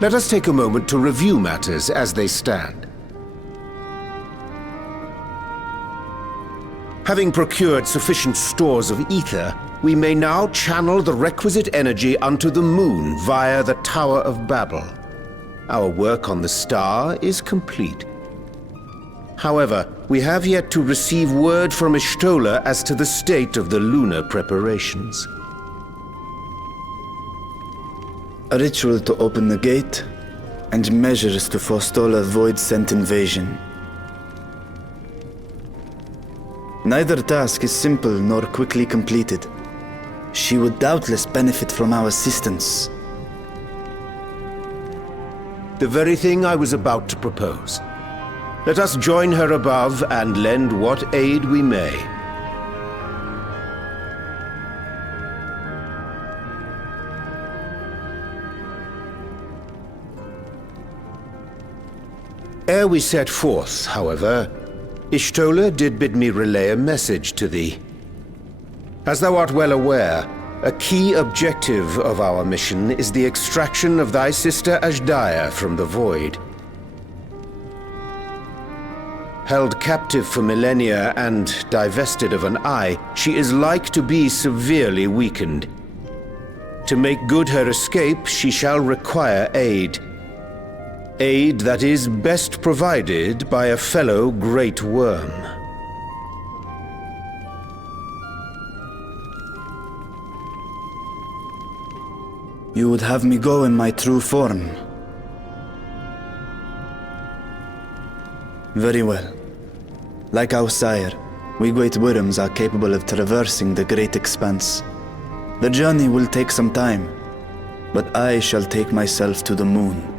Let us take a moment to review matters as they stand. Having procured sufficient stores of ether, we may now channel the requisite energy unto the moon via the Tower of Babel. Our work on the star is complete. However, we have yet to receive word from Y'shtola as to the state of the lunar preparations. A ritual to open the gate, and measures to forestall a void-sent invasion. Neither task is simple nor quickly completed. She would doubtless benefit from our assistance. The very thing I was about to propose. Let us join her above and lend what aid we may. Ere we set forth, however, Y'shtola did bid me relay a message to thee. As thou art well aware, a key objective of our mission is the extraction of thy sister Azhdaya from the Void. Held captive for millennia and divested of an eye, she is like to be severely weakened. To make good her escape, she shall require aid. Aid that is best provided by a fellow Great Worm. You would have me go in my true form? Very well. Like our sire, we Great Worms are capable of traversing the great expanse. The journey will take some time, but I shall take myself to the moon.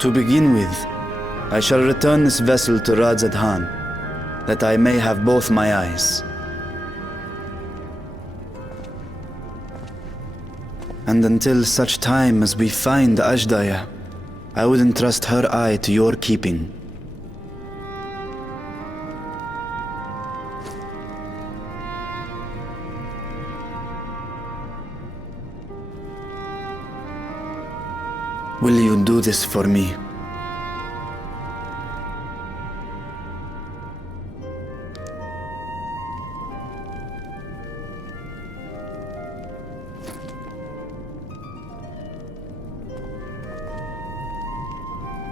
To begin with, I shall return this vessel to Radzadhan, that I may have both my eyes. And until such time as we find Azhdaya, I would entrust her eye to your keeping. Will you do this for me?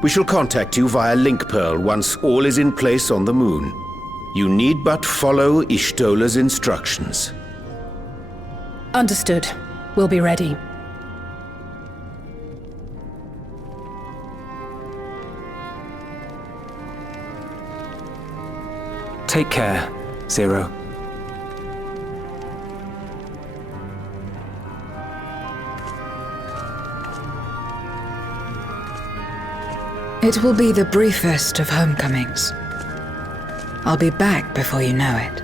We shall contact you via Link Pearl once all is in place on the moon. You need but follow Y'shtola's instructions. Understood. We'll be ready. Take care, Zero. It will be the briefest of homecomings. I'll be back before you know it.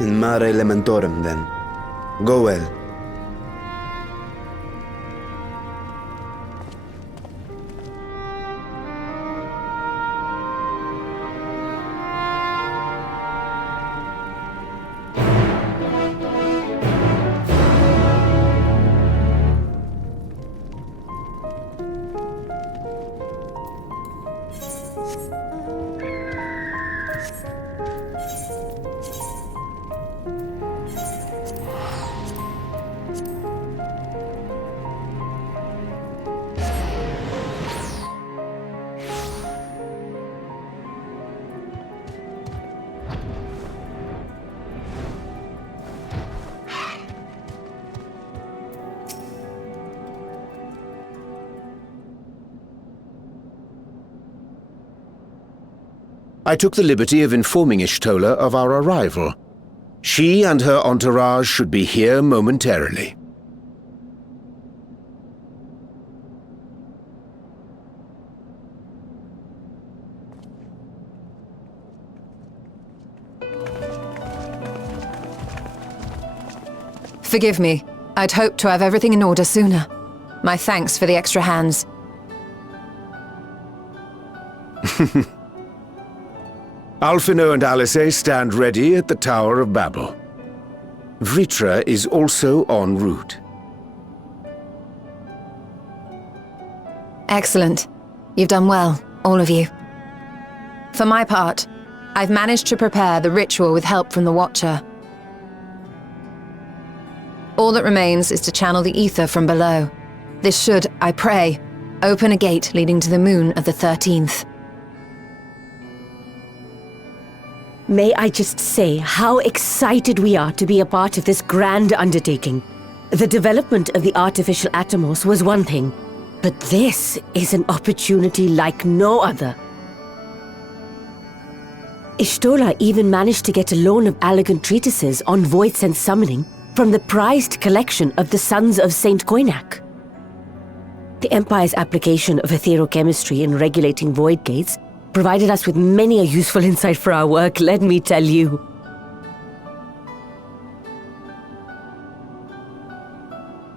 In mare elementorum, then. Go well. I took the liberty of informing Y'shtola of our arrival. She and her entourage should be here momentarily. Forgive me. I'd hoped to have everything in order sooner. My thanks for the extra hands. Alphino and Alice stand ready at the Tower of Babel. Vritra is also en route. Excellent. You've done well, all of you. For my part, I've managed to prepare the ritual with help from the Watcher. All that remains is to channel the ether from below. This should, I pray, open a gate leading to the moon of the 13th. May I just say how excited we are to be a part of this grand undertaking. The development of the artificial Atomos was one thing, but this is an opportunity like no other. Ishtola even managed to get a loan of elegant treatises on void sense summoning from the prized collection of the Sons of Saint Koinak. The Empire's application of etherochemistry in regulating void gates provided us with many a useful insight for our work, let me tell you.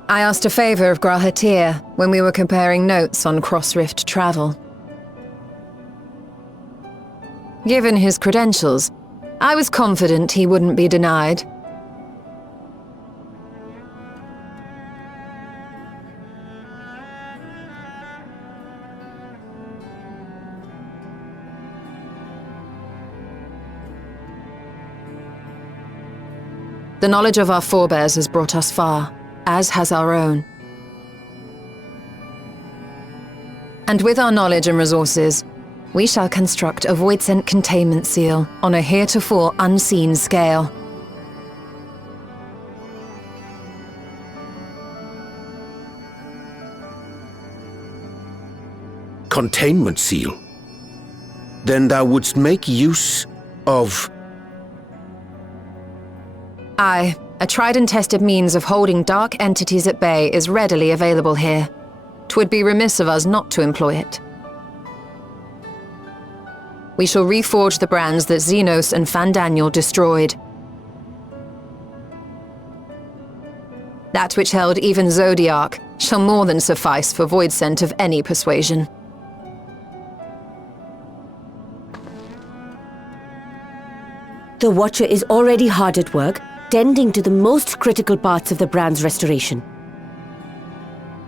I asked a favor of Grahatir when we were comparing notes on cross-rift travel. Given his credentials, I was confident he wouldn't be denied. The knowledge of our forebears has brought us far, as has our own. And with our knowledge and resources, we shall construct a void-sent containment seal on a heretofore unseen scale. Containment seal? Then thou wouldst make use of... Aye, a tried and tested means of holding dark entities at bay is readily available here. 'Twould be remiss of us not to employ it. We shall reforge the brands that Xenos and Fandaniel destroyed. That which held even Zodiac shall more than suffice for void scent of any persuasion. The Watcher is already hard at work, tending to the most critical parts of the brand's restoration.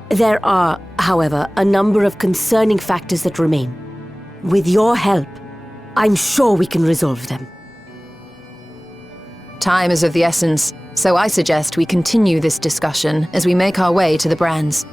There are, however, a number of concerning factors that remain. With your help, I'm sure we can resolve them. Time is of the essence, so I suggest we continue this discussion as we make our way to the brands.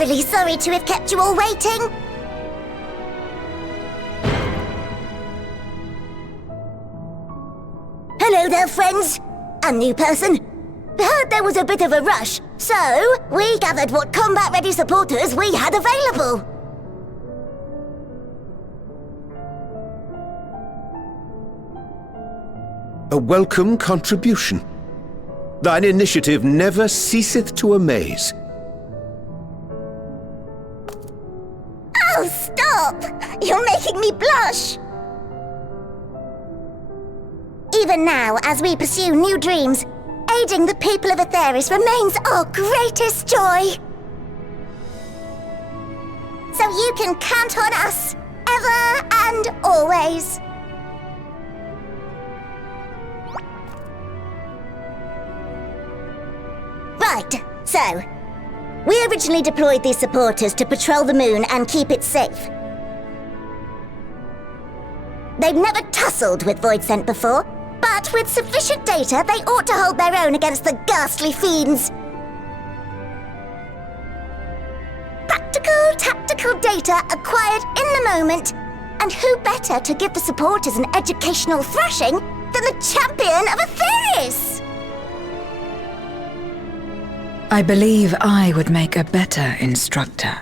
awfully sorry to have kept you all waiting. Hello there, friends. A new person. Heard there was a bit of a rush, so we gathered what combat-ready supporters we had available. A welcome contribution. Thine initiative never ceaseth to amaze. Oh, stop! You're making me blush! Even now, as we pursue new dreams, aiding the people of Aetheris remains our greatest joy. So you can count on us, ever and always. Right, so, we originally deployed these supporters to patrol the moon and keep it safe. They've never tussled with Voidsent before, but with sufficient data, they ought to hold their own against the ghastly fiends. Practical, tactical data acquired in the moment, and who better to give the supporters an educational thrashing than the champion of Aetheris? I believe I would make a better instructor.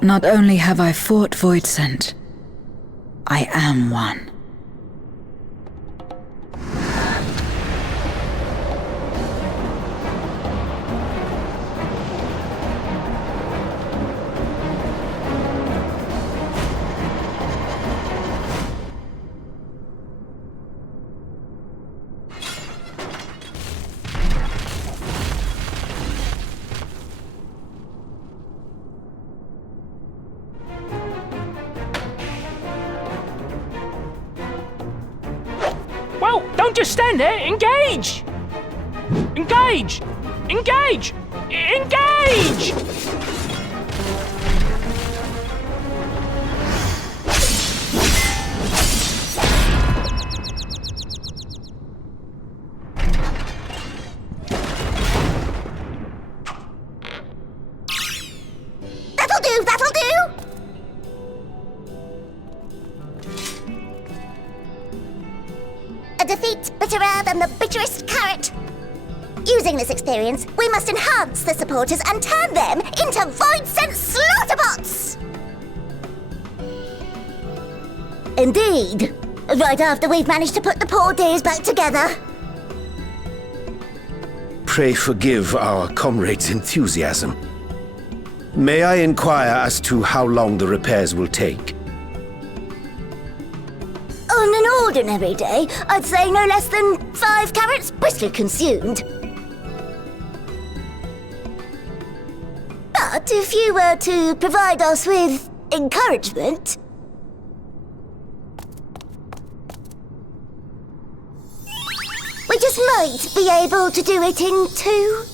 Not only have I fought Voidsent, I am one. Well, don't just stand there. Engage! Engage! Engage! Engage! That'll do, that'll do! A defeat bitterer than the bitterest carrot. Using this experience, we must enhance the supporters and turn them into Voidsent slaughterbots! Indeed. Right after we've managed to put the poor dears back together. Pray forgive our comrades' enthusiasm. May I inquire as to how long the repairs will take? On an ordinary day, I'd say no less than 5 carrots briskly consumed. But if you were to provide us with encouragement... we just might be able to do it in 2.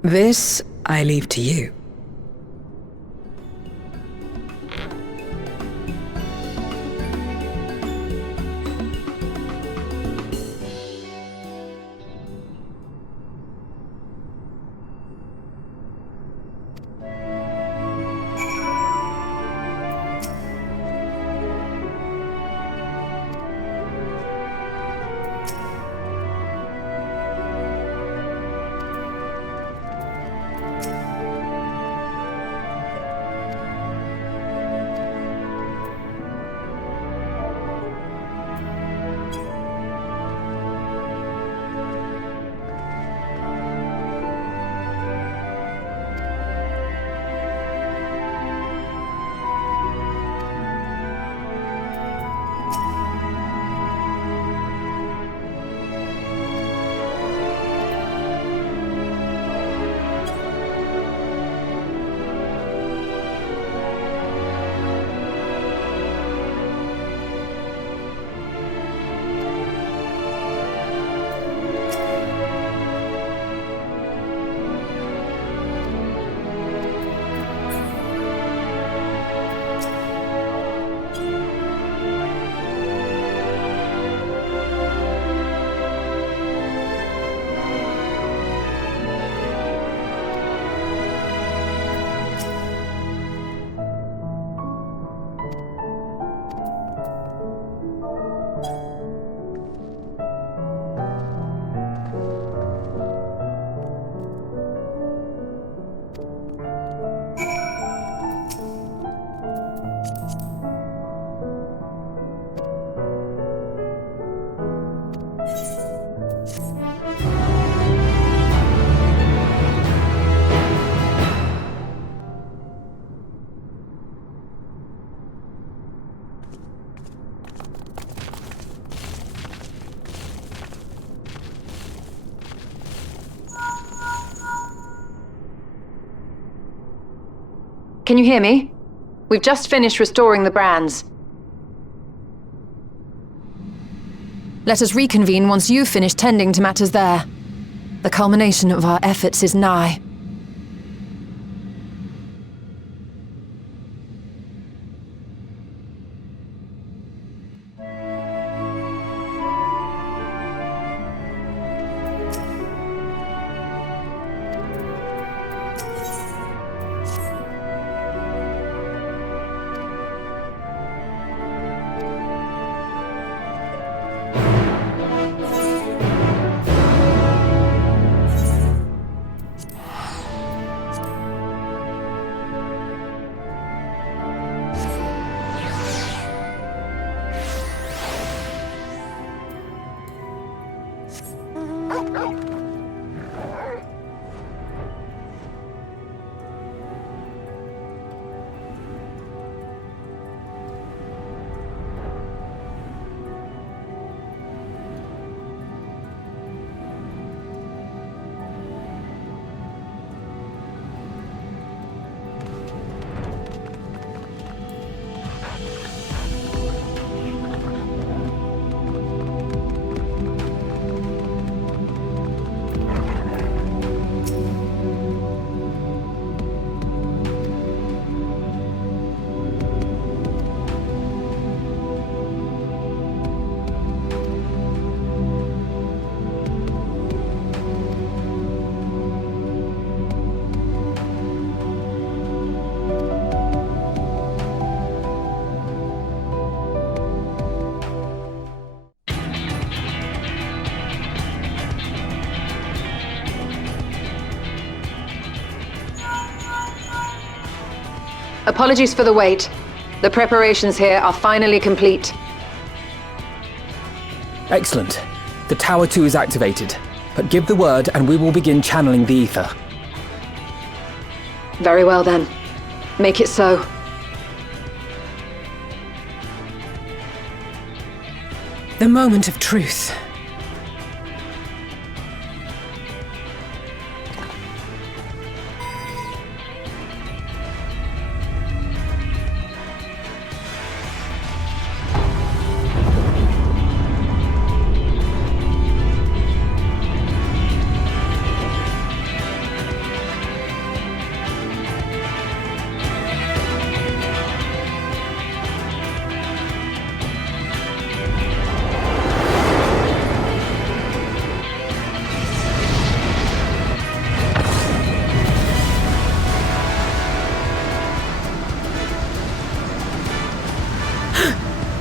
This I leave to you. Can you hear me? We've just finished restoring the brands. Let us reconvene once you've finished tending to matters there. The culmination of our efforts is nigh. Apologies for the wait. The preparations here are finally complete. Excellent. The Tower 2 is activated. But give the word and we will begin channeling the ether. Very well then. Make it so. The moment of truth.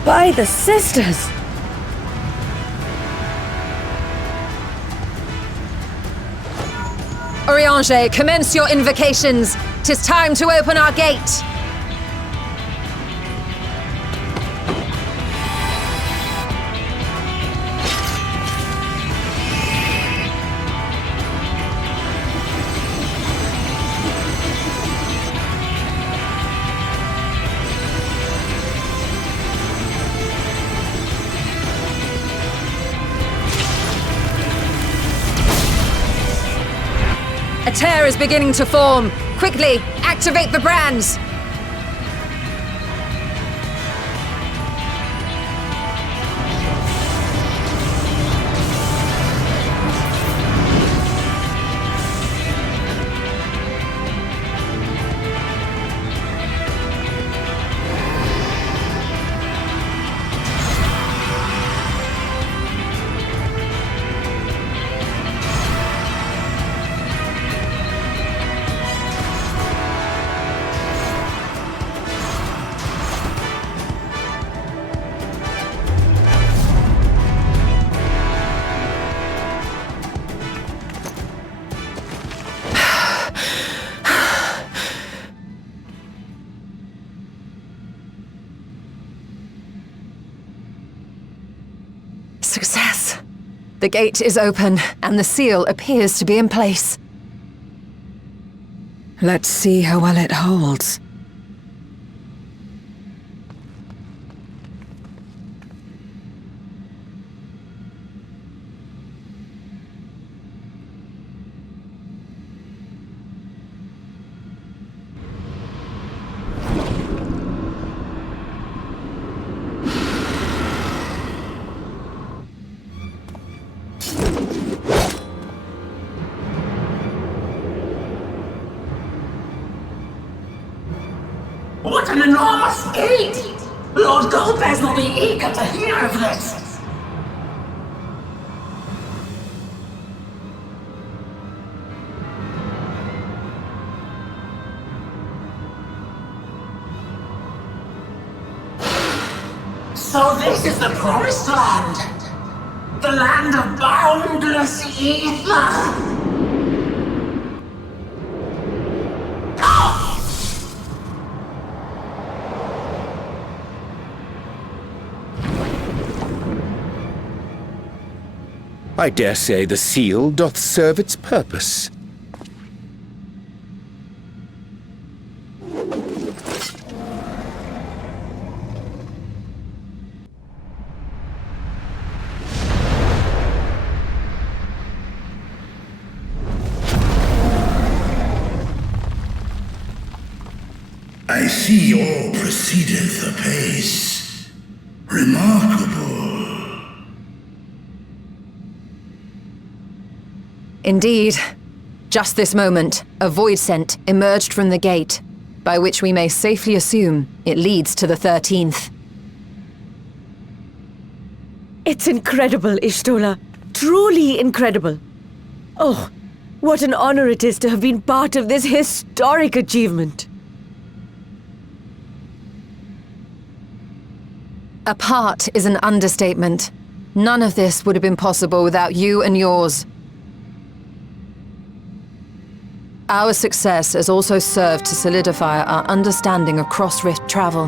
By the sisters! Oriange, commence your invocations. 'Tis time to open our gate. A tear is beginning to form. Quickly, activate the brands! Success. The gate is open, and the seal appears to be in place. Let's see how well it holds. enormous gate! Lord Golbez will be eager to hear of this! So this is the Promised Land! The land of boundless ether! I dare say the seal doth serve its purpose. I see all proceedeth apace. Remarkable. Indeed. Just this moment, a void scent emerged from the gate, by which we may safely assume it leads to the 13th. It's incredible, Ishtola. Truly incredible. Oh, what an honor it is to have been part of this historic achievement. A part is an understatement. None of this would have been possible without you and yours. Our success has also served to solidify our understanding of cross-rift travel.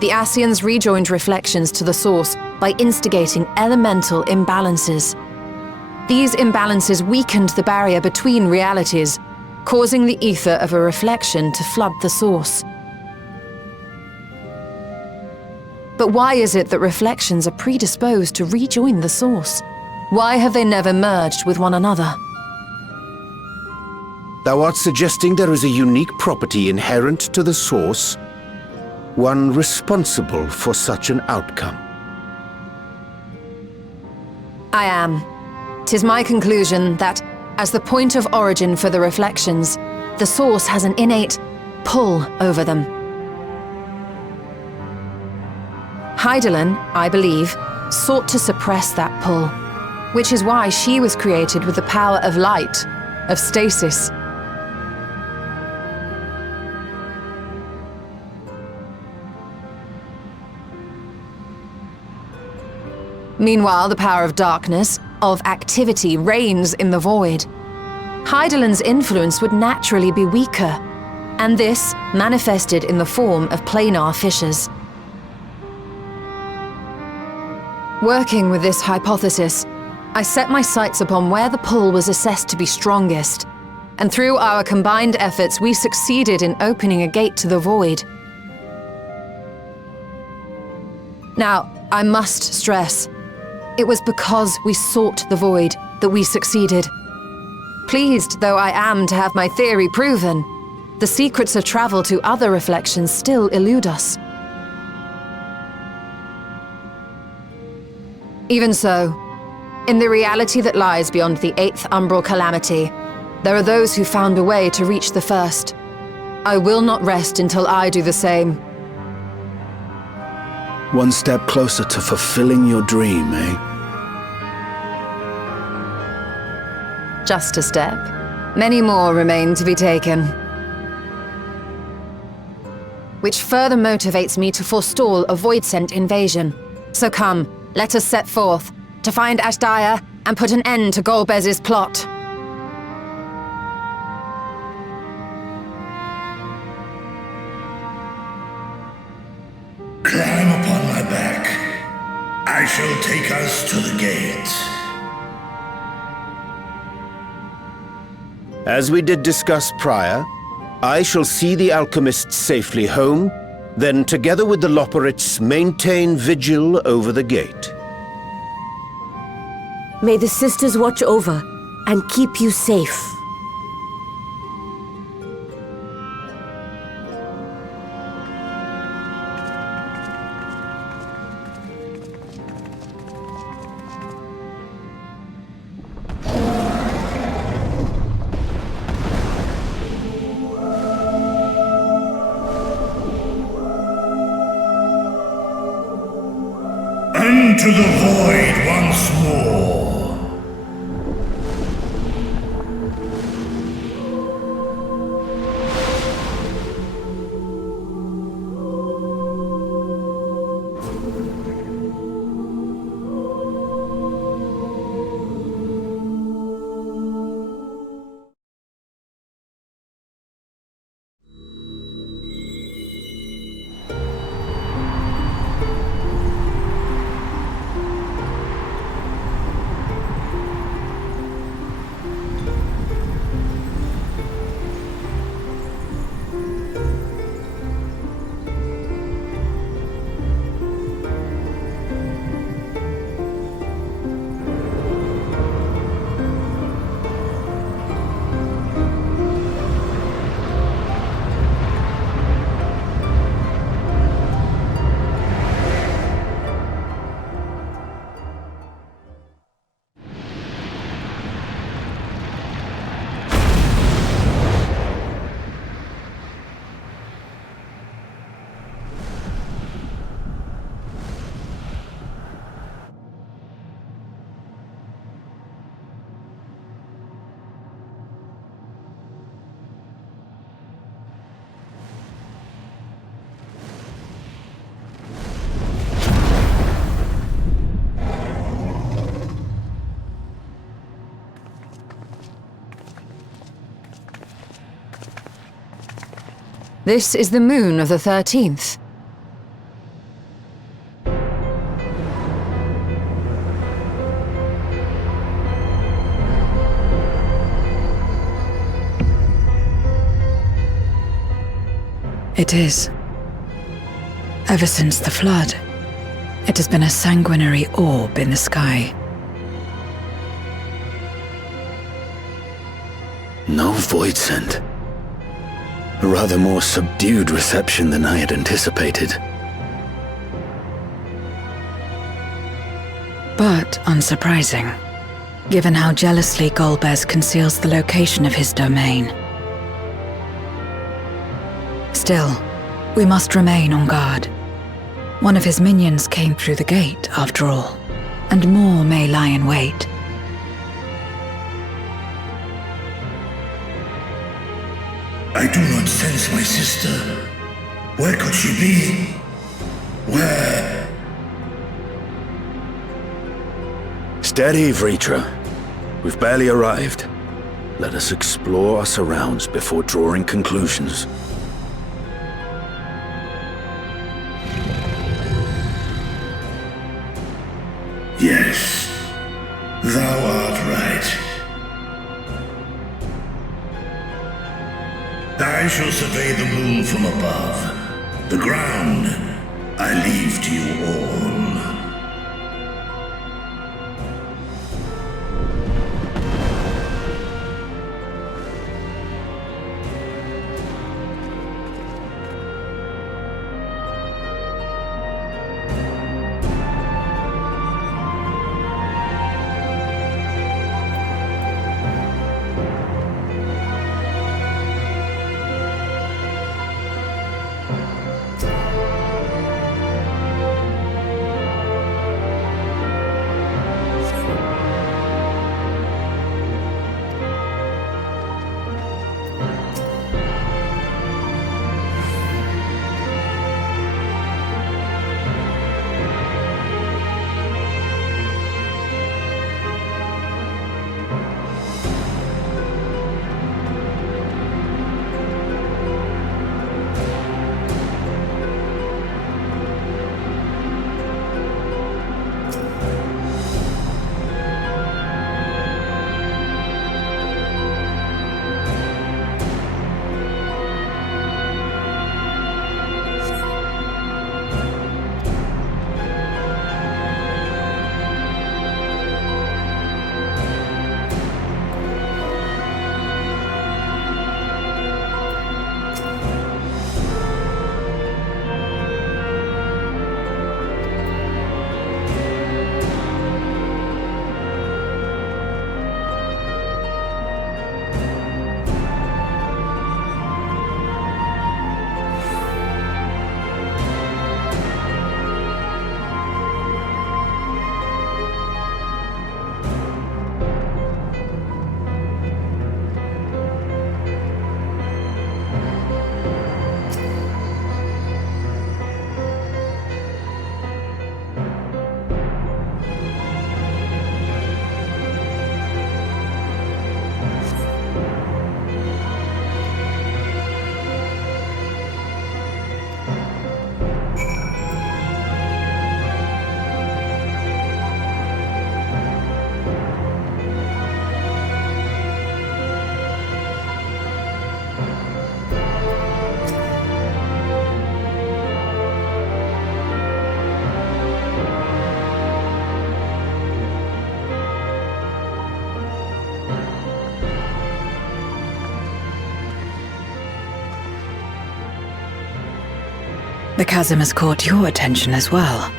The Ascians rejoined reflections to the source by instigating elemental imbalances. These imbalances weakened the barrier between realities, causing the ether of a reflection to flood the source. But why is it that reflections are predisposed to rejoin the source? Why have they never merged with one another? Thou art suggesting there is a unique property inherent to the source, one responsible for such an outcome. I am. 'Tis my conclusion that, as the point of origin for the reflections, the source has an innate pull over them. Hydaelyn, I believe, sought to suppress that pull, which is why she was created with the power of light, of stasis. Meanwhile, the power of darkness, of activity, reigns in the void. Hydaelyn's influence would naturally be weaker, and this manifested in the form of planar fissures. Working with this hypothesis, I set my sights upon where the pull was assessed to be strongest, and through our combined efforts we succeeded in opening a gate to the void. Now, I must stress, it was because we sought the void that we succeeded. Pleased though I am to have my theory proven, the secrets of travel to other reflections still elude us. Even so, in the reality that lies beyond the 8th umbral calamity, there are those who found a way to reach the first. I will not rest until I do the same. One step closer to fulfilling your dream, eh? Just a step. Many more remain to be taken. Which further motivates me to forestall a void-sent invasion. So come, let us set forth, to find Ashdaya and put an end to Golbez's plot. Climb upon my back. I shall take us to the gate. As we did discuss prior, I shall see the alchemists safely home, then together with the Loporrits maintain vigil over the gate. May the sisters watch over and keep you safe. Into the void once more. This is the moon of the 13th. It is. Ever since the flood, it has been a sanguinary orb in the sky. No void scent. A rather more subdued reception than I had anticipated. But unsurprising, given how jealously Golbez conceals the location of his domain. Still, we must remain on guard. One of his minions came through the gate, after all, and more may lie in wait. I do not sense my sister. Where could she be? Where? Steady, Vritra. We've barely arrived. Let us explore our surrounds before drawing conclusions. Yes, thou art right. I shall survey the moon from above. The ground I leave to you all. The chasm has caught your attention as well.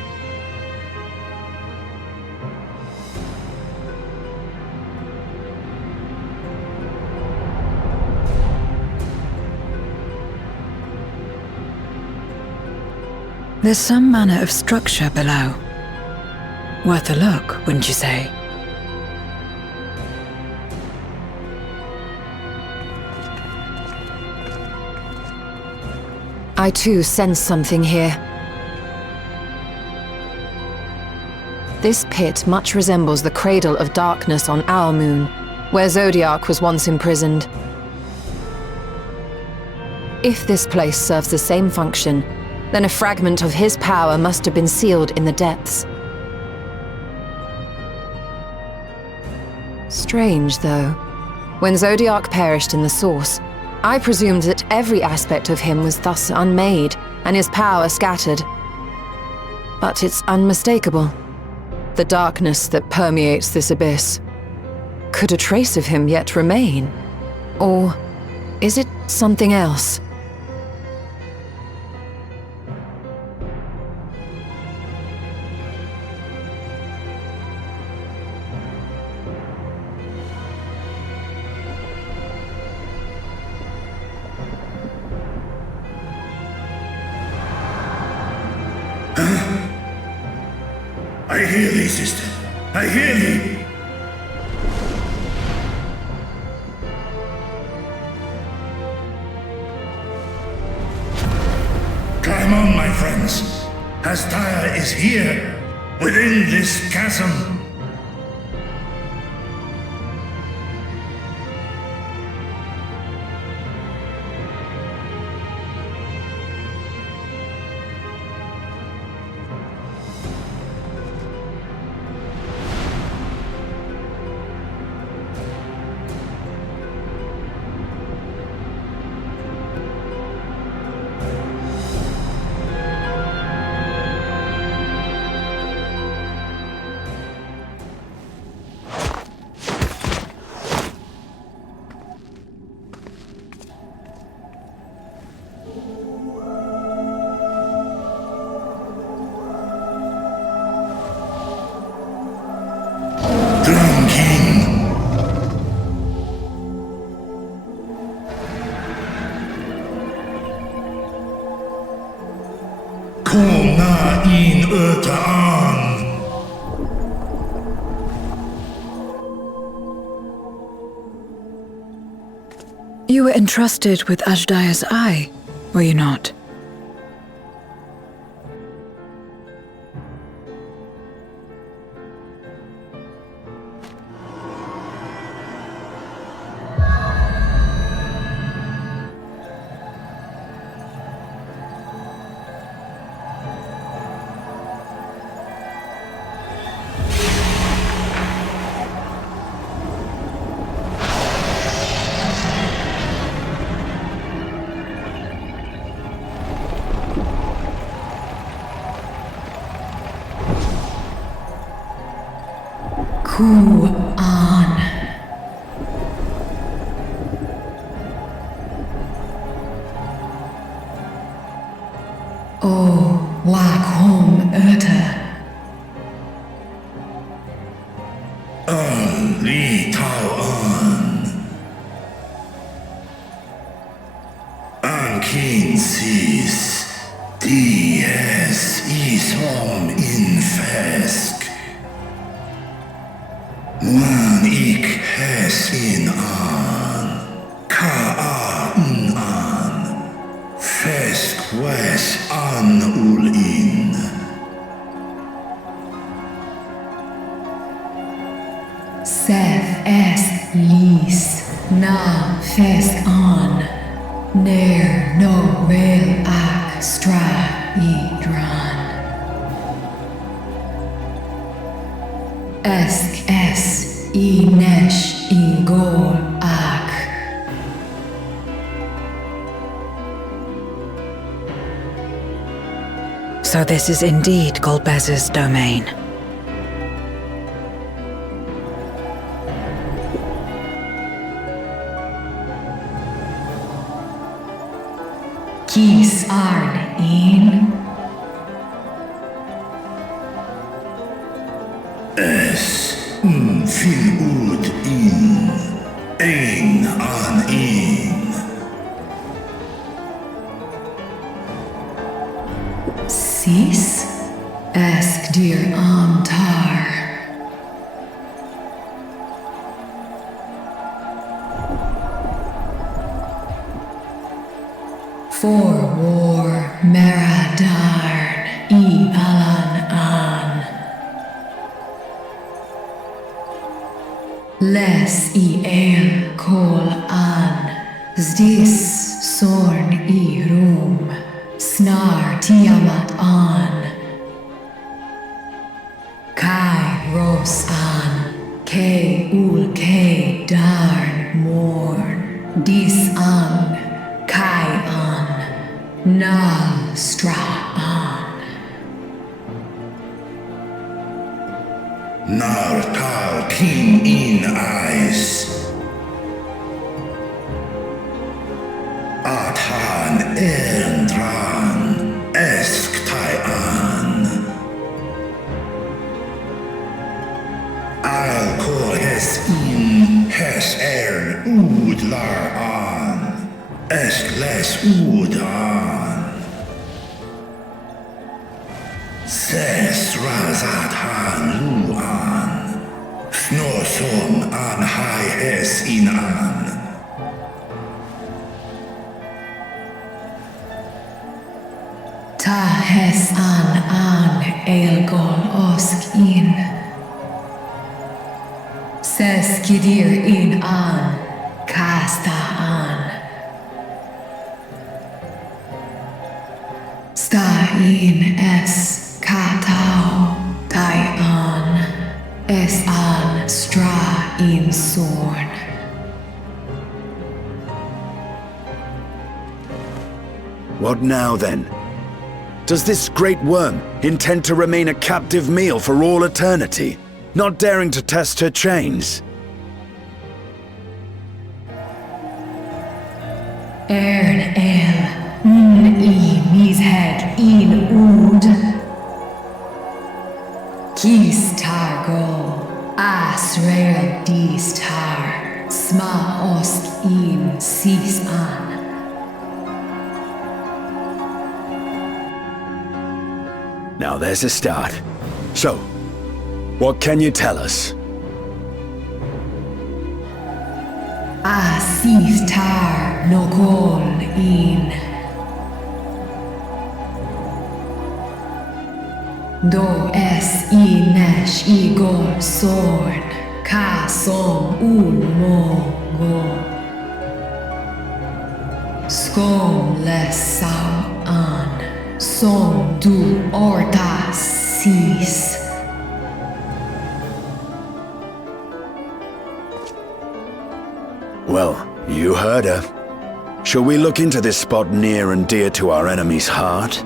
There's some manner of structure below. Worth a look, wouldn't you say? I too sense something here. This pit much resembles the Cradle of Darkness on our moon, where Zodiac was once imprisoned. If this place serves the same function, then a fragment of his power must have been sealed in the depths. Strange, though. When Zodiac perished in the Source, I presumed that every aspect of him was thus unmade, and his power scattered. But it's unmistakable. The darkness that permeates this abyss. Could a trace of him yet remain? Or is it something else? I hear thee, sister. I hear thee. Climb on, my friends. Hastaya is here, within this chasm. You were entrusted with Ajdaya's eye, were you not? So this is indeed Golbez's domain. Kies arn in. Fil ud in. Ein an in. Sis? Ask dear Amtar. For war Meradarn I Alan an. Les I el kol an. Zdis sorn I rum. Snar Tiamat an. Kai ros an. K ul K darn morn. Dis ang. Kai an. Nal stra an. Nar tal kin in eyes. Athan endran esk tai an. I'll call hes in hes ud lar an. Esk les ud an. Ses razat han lu an. Snoson an hai hes in an. Ta hes an elgon osk in. Ses kidir in an. Kasta an. Sta in es katao tai an. Es an stra in sorn. What now, then? Does this great worm intend to remain a captive meal for all eternity, not daring to test her chains? Ern el, I mished in ud. Kis targo, Asrael dis tar, sma osk in sis an. Now there's a start. So, what can you tell us? Asif tar no kol in. Do es I nesh I gol sorn, ka som un mo go. Skom les sau an, som du orta sis. Well, you heard her. Shall we look into this spot near and dear to our enemy's heart?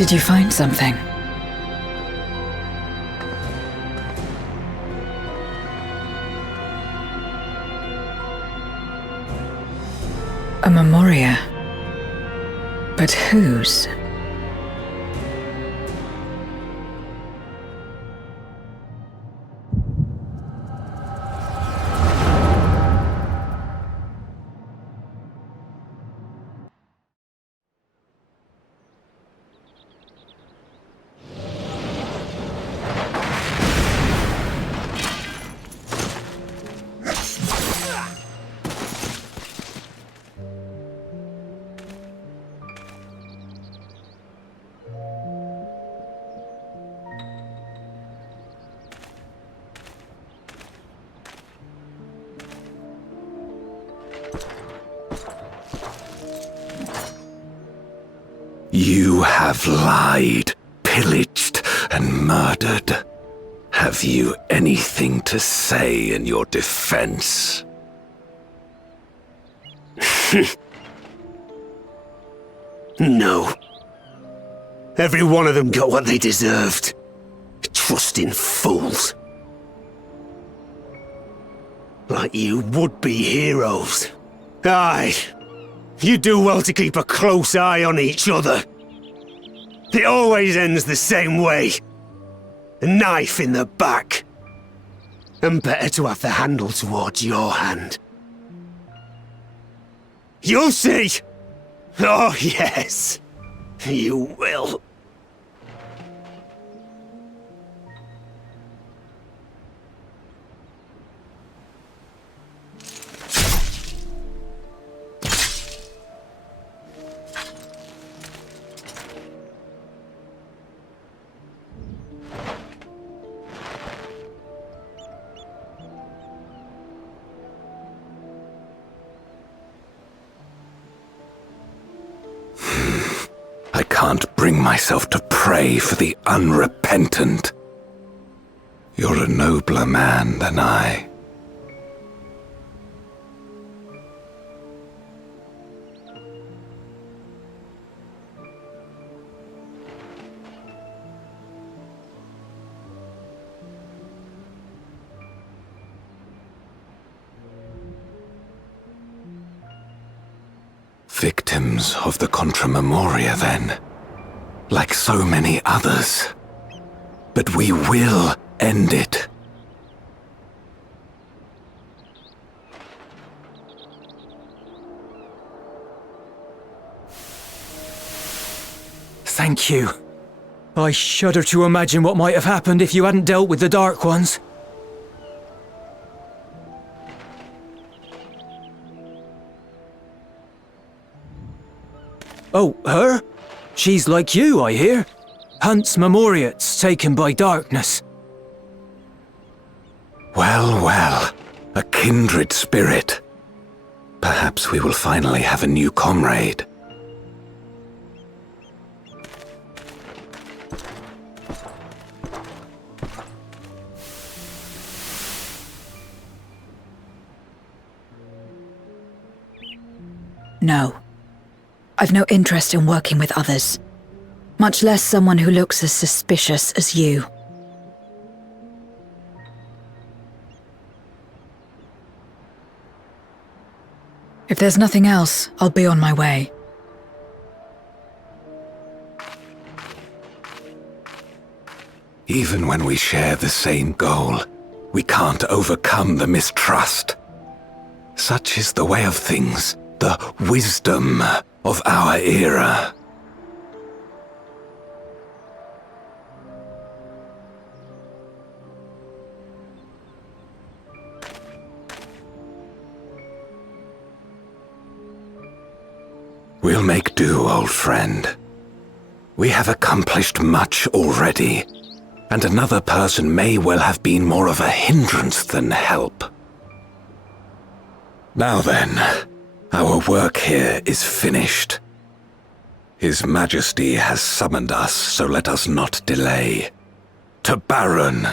Did you find something? A memoria. But whose? You have lied, pillaged, and murdered. Have you anything to say in your defense? No. Every one of them got what they deserved. Trusting fools. Like you would-be heroes. Aye. You do well to keep a close eye on each other. It always ends the same way. A knife in the back. And better to have the handle towards your hand. You'll see! Oh, yes. You will. I can't bring myself to pray for the unrepentant. You're a nobler man than I. Victims of the Contra Memoria, then. Like so many others. But we will end it. Thank you. I shudder to imagine what might have happened if you hadn't dealt with the Dark Ones. Oh, her? She's like you, I hear. Hunts Memoriates taken by darkness. Well, well. A kindred spirit. Perhaps we will finally have a new comrade. No. I've no interest in working with others. Much less someone who looks as suspicious as you. If there's nothing else, I'll be on my way. Even when we share the same goal, we can't overcome the mistrust. Such is the way of things, the wisdom of our era. We'll make do, old friend. We have accomplished much already, and another person may well have been more of a hindrance than help. Now then, our work here is finished. His Majesty has summoned us, so let us not delay. To Baron!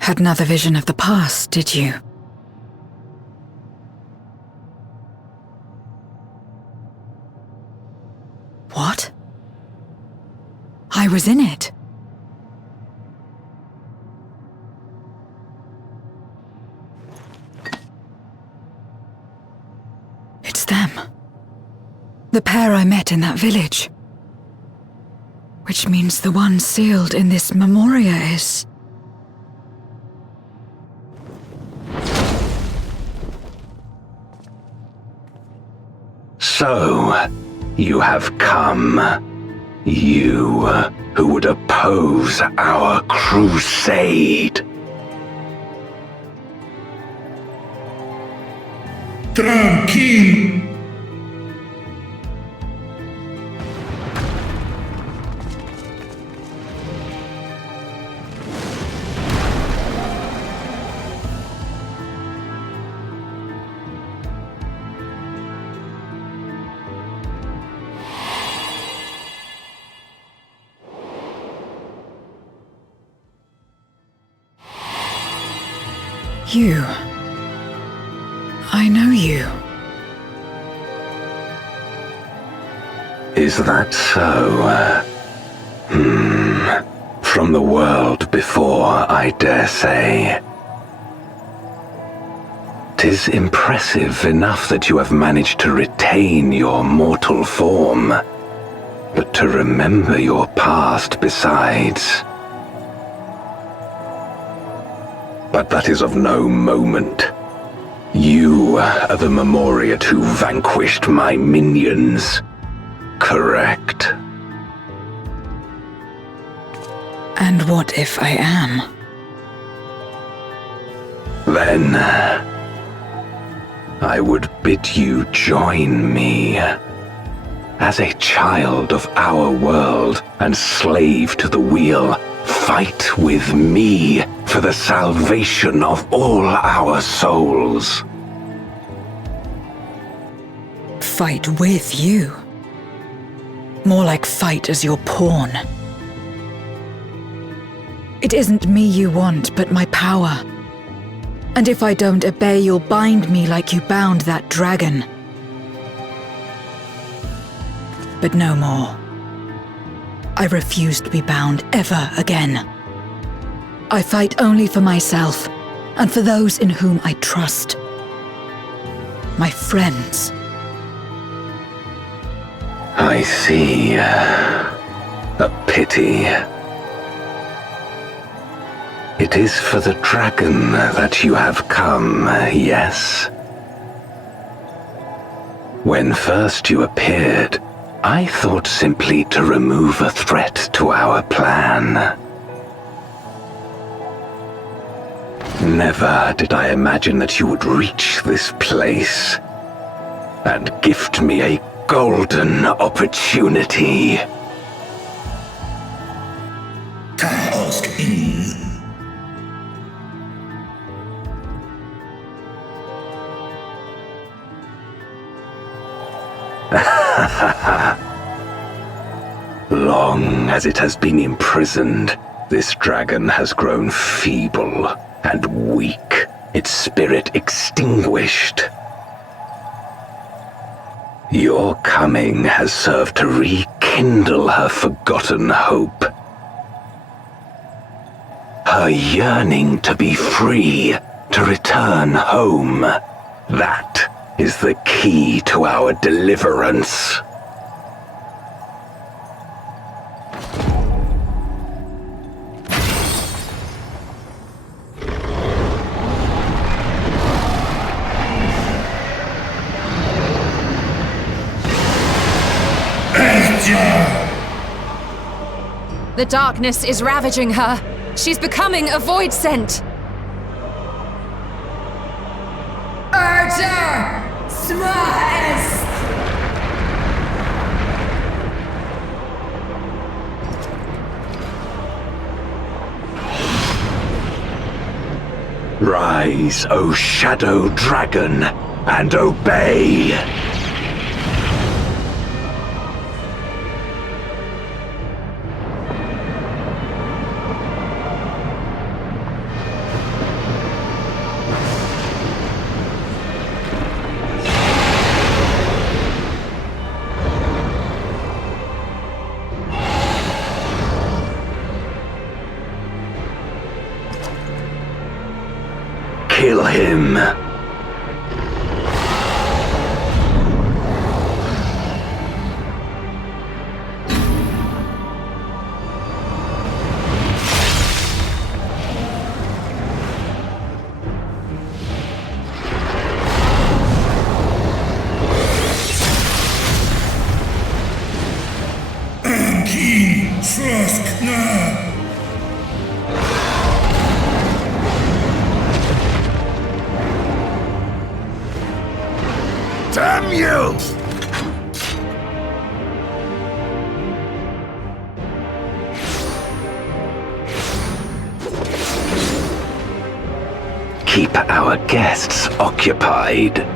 Had another vision of the past, did you? What? I was in it. It's them. The pair I met in that village. Which means the one sealed in this memoria is... So, you have come. You who would oppose our crusade. Tranquilo. You. I know you. Is that so? From the world before, I dare say. 'Tis impressive enough that you have managed to retain your mortal form, but to remember your past besides. But that is of no moment. You are the Memoriat who vanquished my minions, correct? And what if I am? Then I would bid you join me. As a child of our world and slave to the wheel, fight with me for the salvation of all our souls. Fight with you? More like fight as your pawn. It isn't me you want, but my power. And if I don't obey, you'll bind me like you bound that dragon. But no more. I refuse to be bound ever again. I fight only for myself, and for those in whom I trust. My friends. I see. A pity. It is for the dragon that you have come, yes? When first you appeared, I thought simply to remove a threat to our plan. Never did I imagine that you would reach this place and gift me a golden opportunity. Task in. Long as it has been imprisoned, this dragon has grown feeble and weak, its spirit extinguished. Your coming has served to rekindle her forgotten hope. Her yearning to be free, to return home. That is the key to our deliverance. The darkness is ravaging her. She's becoming a void scent. Archer! Smash! Rise, O Shadow Dragon, and obey! kill him. Damn you! Keep our guests occupied.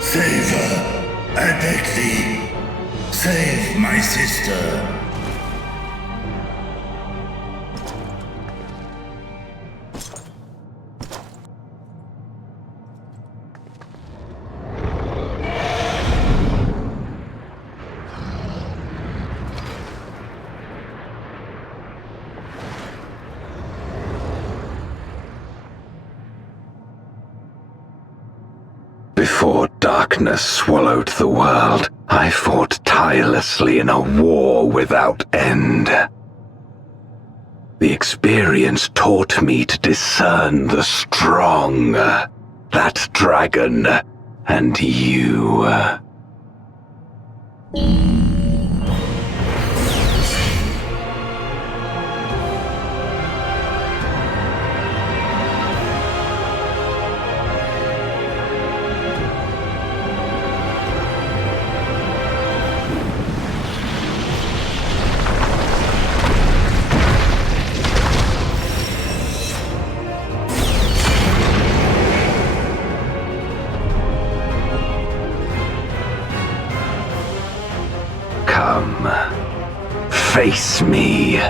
Save her, I beg thee. Save my sister. Before darkness swallowed the world, I fought tirelessly in a war without end. The experience taught me to discern the strong, that dragon, and you. Come, face me.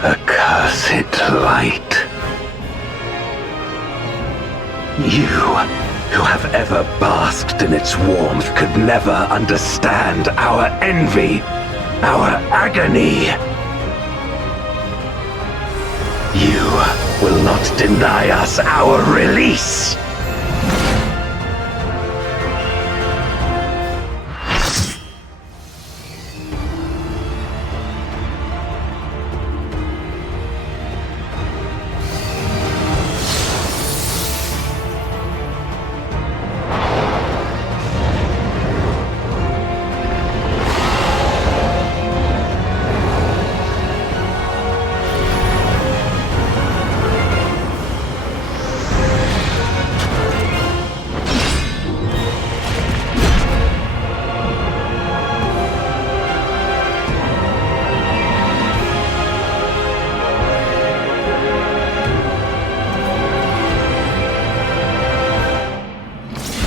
Accursed light. You, who have ever basked in its warmth, could never understand our envy, our agony. You will not deny us our release.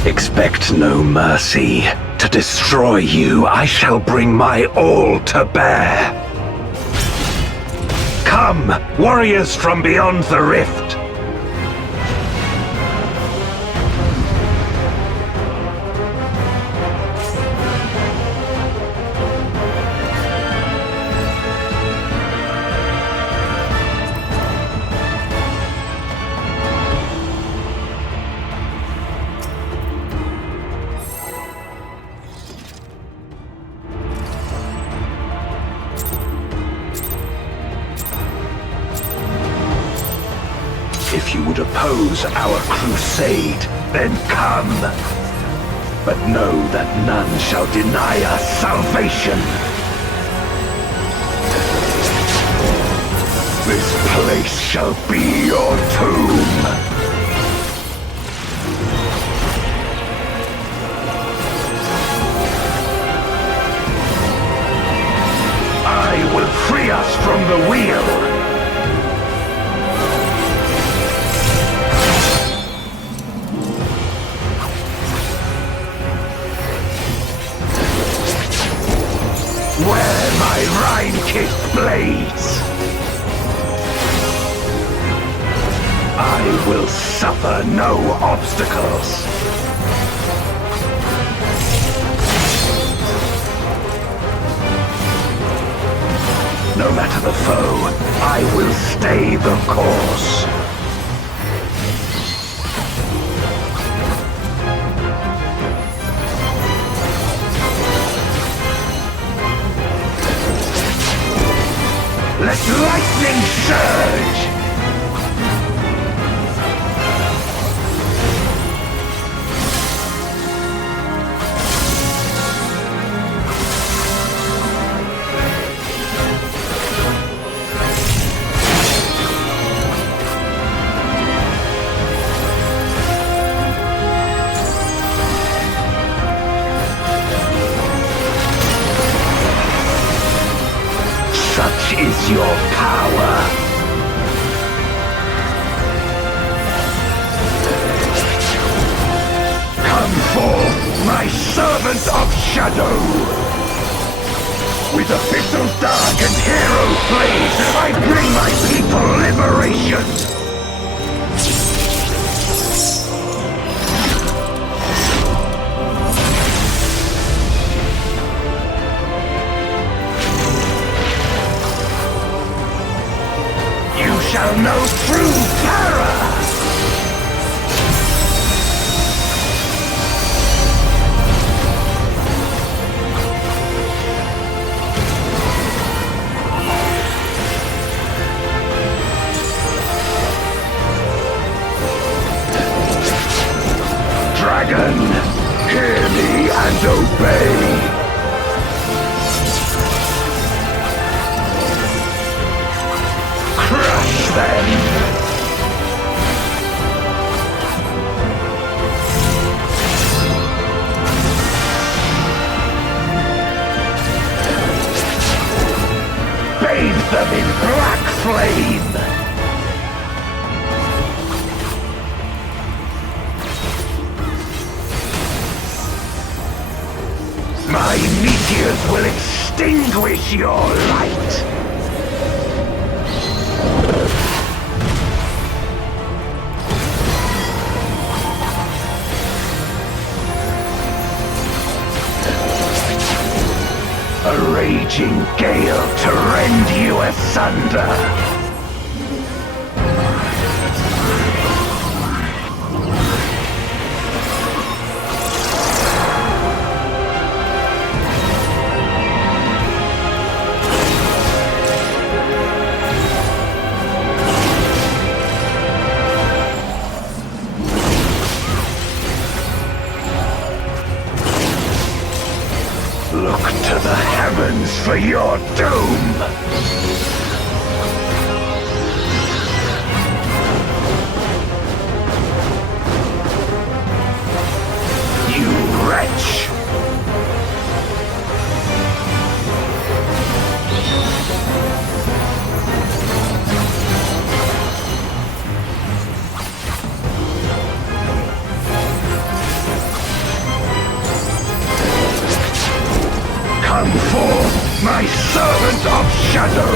Expect no mercy. To destroy you, I shall bring my all to bear. Come, warriors from beyond the rift. If you would oppose our crusade, then come. But know that none shall deny us salvation. This place shall be your tomb. I will free us from the wheel. Where my Rhine-kissed blades, I will suffer no obstacles. No matter the foe, I will stay the course. Let lightning surge! Such is your power. Come forth, my servant of shadow. With abyssal dark and hero blaze, I bring my people liberation. Shall know true terror! Dragon, hear me and obey! Crush them! Bathe them in black flame! My meteors will extinguish your light! A raging gale to rend you asunder! Look to the heavens for your doom! You wretch! Come forth, my servant of shadow!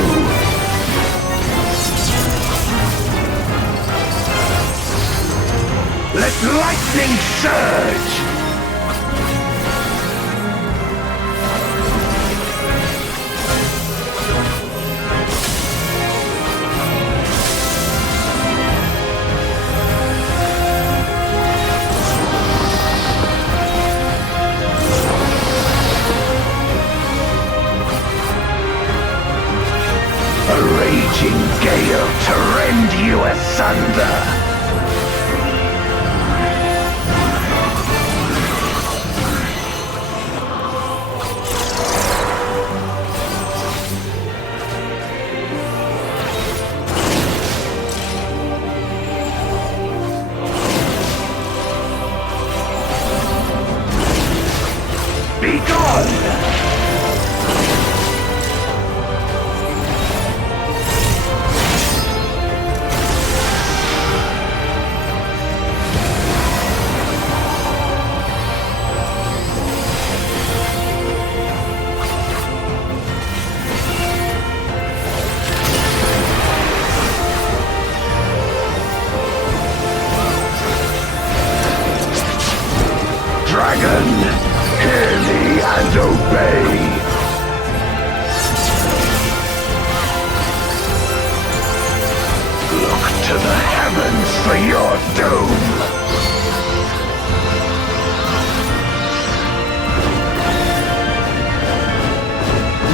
Let lightning surge! A raging gale to rend you asunder! Be gone! Dragon, hear me and obey! Look to the heavens for your doom!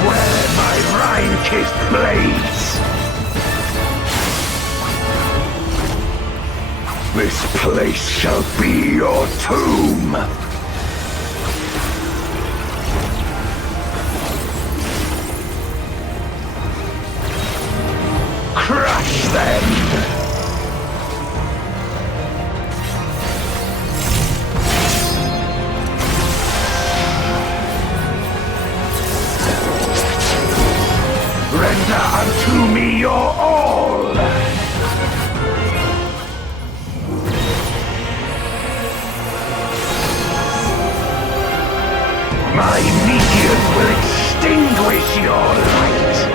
Where my rime-kissed blades! This place shall be your tomb! Crush them! Render unto me your all! My meteors will extinguish your light!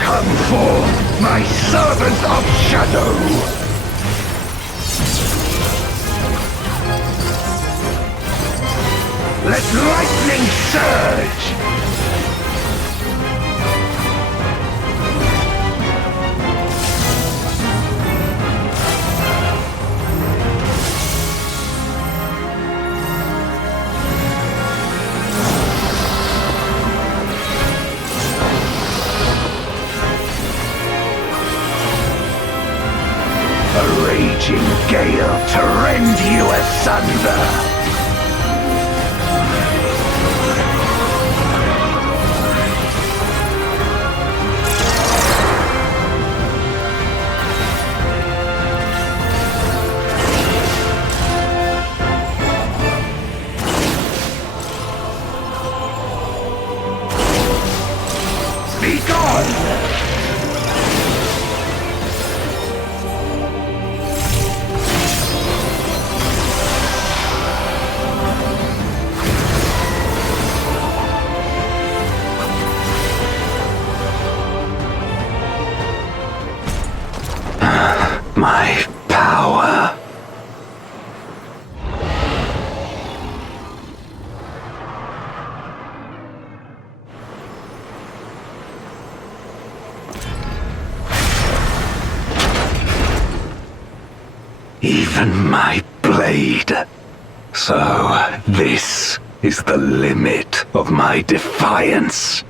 Come forth, my servant of shadow! Let lightning surge! A raging gale to rend you asunder! Be gone! My power. Even my blade. So, this is the limit of my defiance.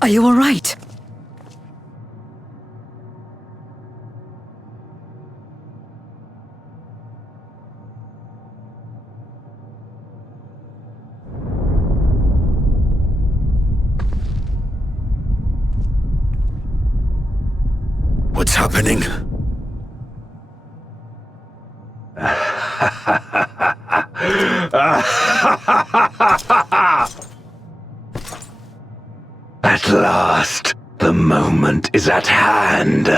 Are you all right? happening? At last, the moment is at hand.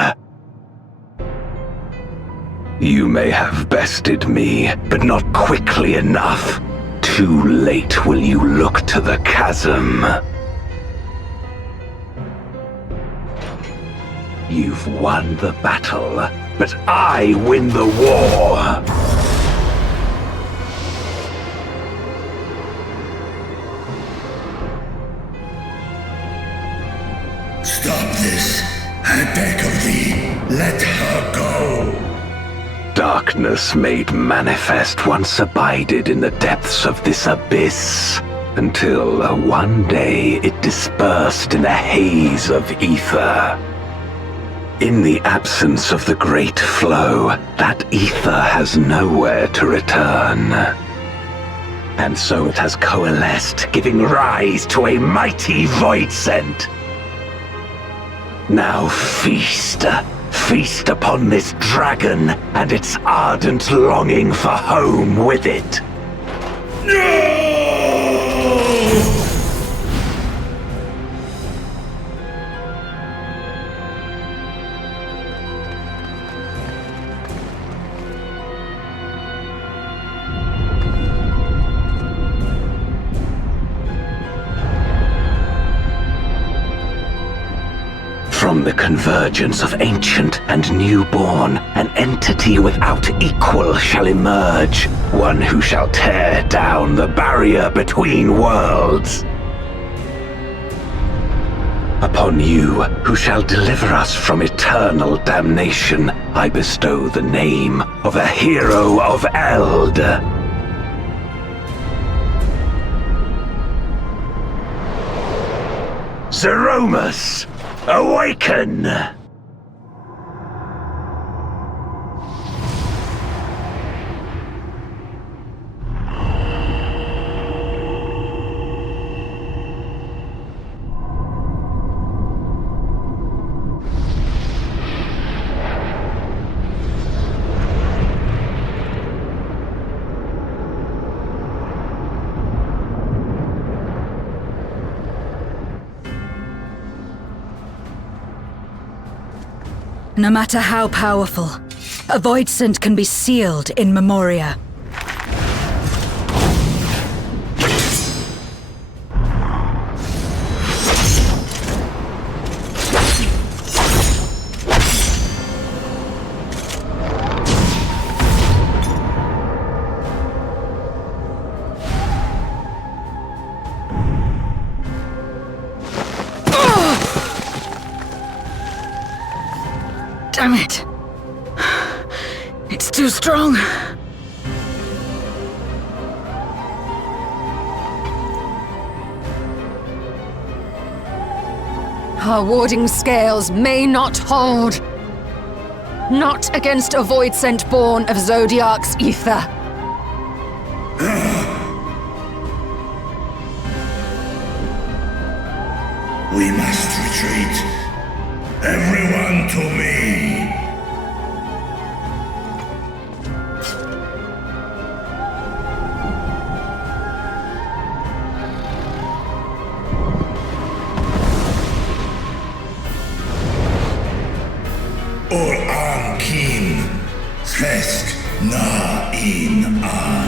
You may have bested me, but not quickly enough. Too late will you look to the chasm. You've won the battle, but I win the war. Stop this. I beg of thee, let her go. Darkness made manifest once abided in the depths of this abyss, until one day it dispersed in a haze of ether. In the absence of the great flow, that ether has nowhere to return. And so it has coalesced, giving rise to a mighty void scent. Now feast. Feast upon this dragon and its ardent longing for home with it. No! From the convergence of ancient and newborn, an entity without equal shall emerge, one who shall tear down the barrier between worlds. Upon you, who shall deliver us from eternal damnation, I bestow the name of a hero of Eld. Zeromus! Awaken! No matter how powerful, a void scent can be sealed in Memoria. Damn it! It's too strong. Our warding scales may not hold. Not against a void scent born of Zodiark's ether. We must retreat. Everyone to me! Or Ankin, Fesk na in an.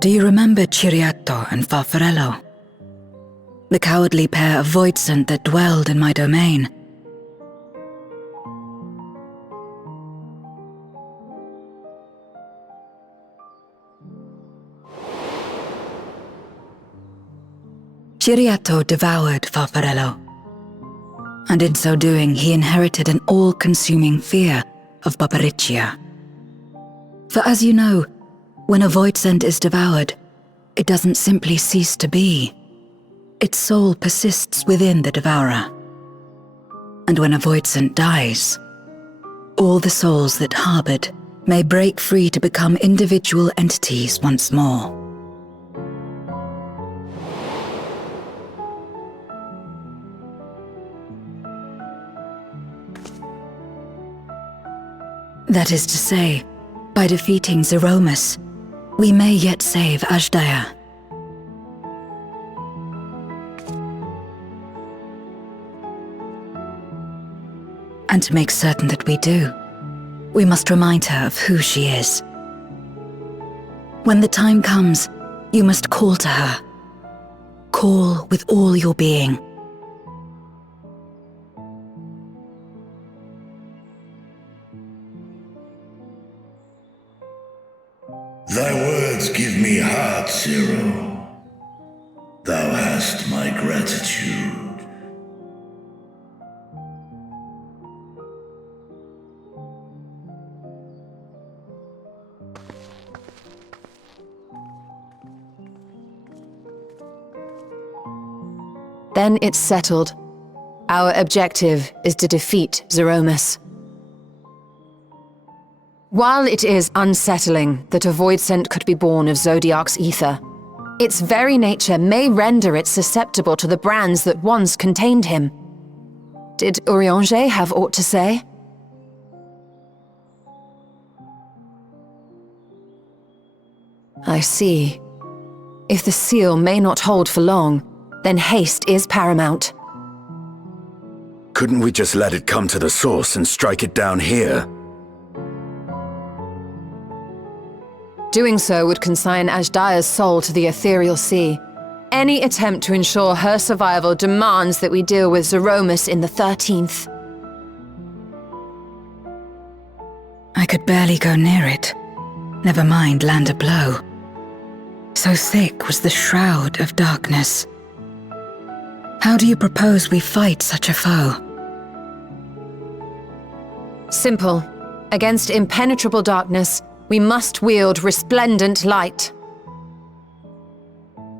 Do you remember Ciriato and Farfarello? The cowardly pair of voidsent that dwelled in my domain? Ciriato devoured Farfarello, and in so doing he inherited an all-consuming fear of Barbariccia. For as you know, when a voidsent is devoured, it doesn't simply cease to be. Its soul persists within the devourer. And when a voidsent dies, all the souls that harbored may break free to become individual entities once more. That is to say, by defeating Zeromus, we may yet save Azdaja. And to make certain that we do, we must remind her of who she is. When the time comes, you must call to her. Call with all your being. Thy words give me heart, Zero. Thou hast my gratitude. Then it's settled. Our objective is to defeat Zeromus. While it is unsettling that a voidsent could be born of Zodiark's ether, its very nature may render it susceptible to the brands that once contained him. Did Urianger have aught to say? I see. If the seal may not hold for long, then haste is paramount. Couldn't we just let it come to the source and strike it down here? Doing so would consign Azdaja's soul to the ethereal sea. Any attempt to ensure her survival demands that we deal with Zeromus in the 13th. I could barely go near it, never mind land a blow. So thick was the shroud of darkness. How do you propose we fight such a foe? Simple. Against impenetrable darkness, we must wield resplendent light.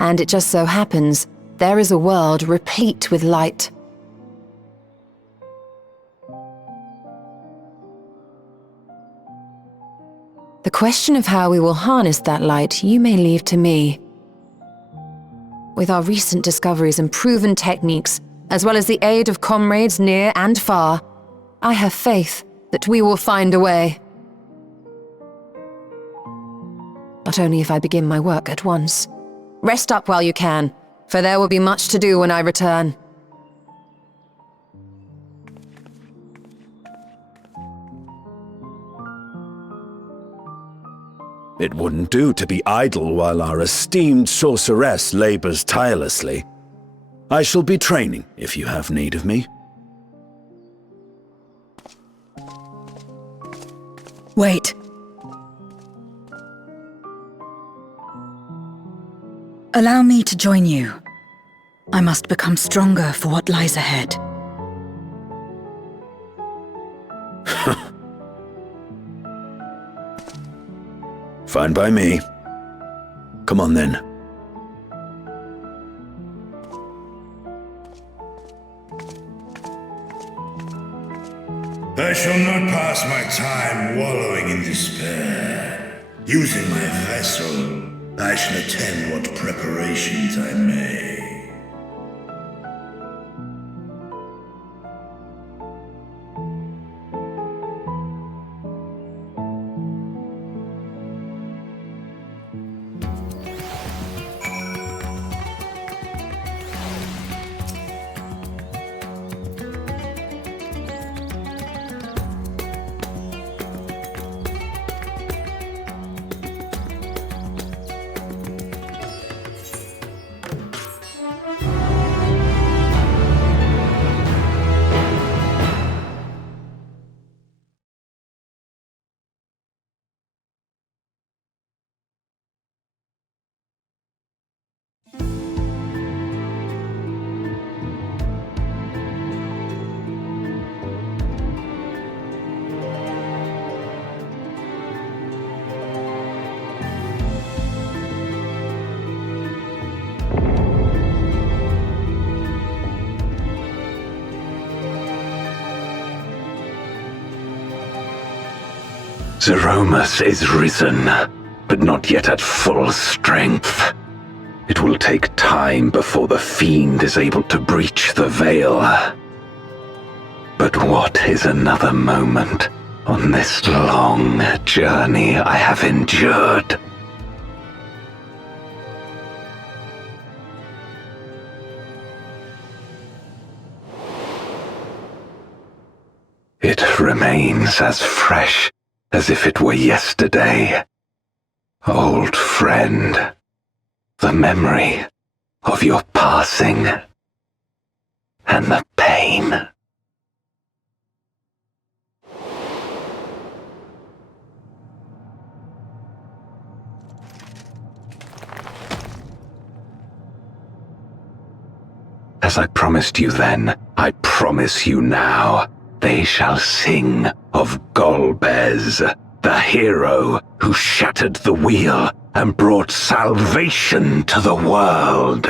And it just so happens, there is a world replete with light. The question of how we will harness that light, you may leave to me. With our recent discoveries and proven techniques, as well as the aid of comrades near and far, I have faith that we will find a way. But only if I begin my work at once. Rest up while you can, for there will be much to do when I return. It wouldn't do to be idle while our esteemed sorceress labors tirelessly. I shall be training if you have need of me. Wait. Allow me to join you. I must become stronger for what lies ahead. Fine by me. Come on then. I shall not pass my time wallowing in despair. Using my vessel, I shall attend what preparations I may. Zeromus is risen, but not yet at full strength. It will take time before the fiend is able to breach the veil. But what is another moment on this long journey I have endured? It remains as fresh as if it were yesterday. Old friend, the memory of your passing and the pain. As I promised you then, I promise you now. They shall sing of Golbez, the hero who shattered the wheel and brought salvation to the world.